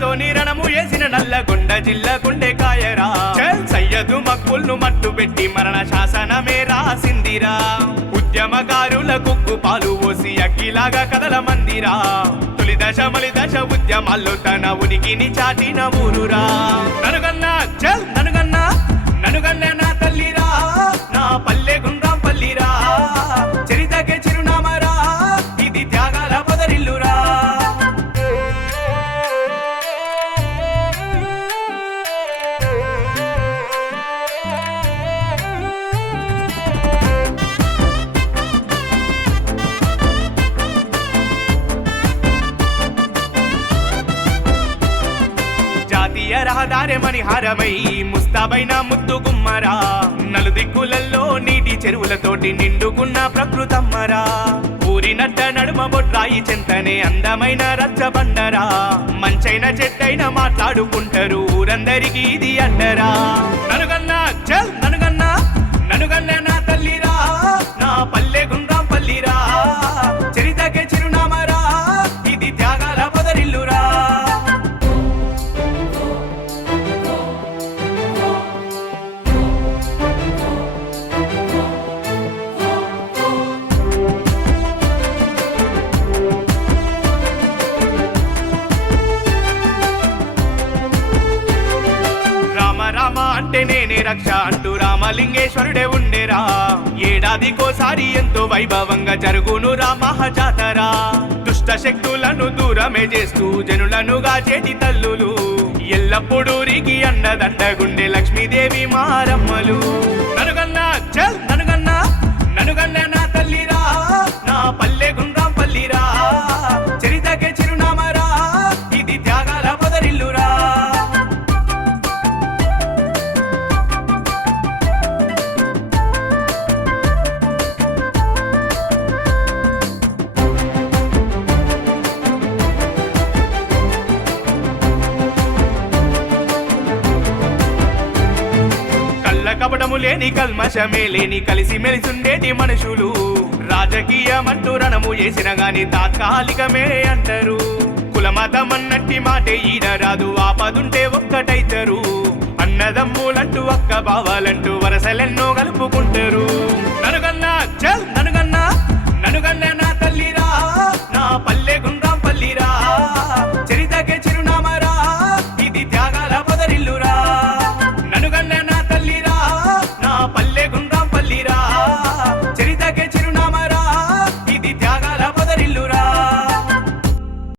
నల్లలతో రణము వేసిన నల్లగొండ జిల్లా గుండె కాయరా సయ్యదు మక్కుల్ను మట్టు పెట్టి మరణ శాసనమే రాసిందిరా ఉద్యమకారుల కుక్కు పాలు పోసి అగ్గిలాగా కదల మందిరా తొలి దశ మలి దశ ఉద్యమాల్లో తన ఉనికిని చాటిన ఊరురా ననుగన్నా చల్ ననుగన్నా ననుగన్నా నా తల్లిరా నా పల్లె గుండ్రాం పల్లిరా చరితకే చిరునామరా ఇది త్యాగాల పొదరిల్లురా జాతీయ రహదారి మణిహారమై ముస్తాబైన ముద్దు గుమ్మరా నలుదిక్కులలో నీటి చెరువులతోటి నిండుకున్న ప్రకృతమ్మరా ఊరినట్ట నడుమ బొడ్రాయి చెంతనే అందమైన రచ్చబండరా మంచైన చెట్టైన మాట్లాడుకుంటారు ఊరందరికీ ఇది అండరా ననుగన్నా చల్ ననుగన్నా ననుగన్నా నా తల్లిరా నా పల్లె గుండ్రాం పల్లిరా చరితకే చిరునామరా ఇది త్యాగాల పొదరిల్లురా రామ అంటే నేనే రక్ష అంటూ రామలింగేశ్వరుడే ఉండేరా ఏడాదికోసారి ఎంతో వైభవంగా జరుగును రామహజాతరా దుష్ట శక్తులను దూరమే చేస్తూ జనులను గాచేటి తల్లులు ఎల్లప్పుడూ రికి అండదండగుండే లక్ష్మీదేవి మారమ్మలు ననుగన్నా చల్ ననుగన్నా ననుగన్నా నా తల్లిరా నా పల్లె గుండ్రాం పల్లిరా చరితకే చిరునామరా ఇది త్యాగాల పొదరిల్లురా కపటము లేని కల్మషమే లేని కలిసి మెలిసుండేటి మనుషులు రాజకీయమంటూ రణము చేసిన గాని తాత్కాలికమే అంటారు కులమతం అన్నట్టి మాటే ఈడరాదు ఆపదుంటే ఒక్కటైతరు అన్నదమ్ములంటూ అక్క బావాలంటూ వరసలెన్నో కలుపుకు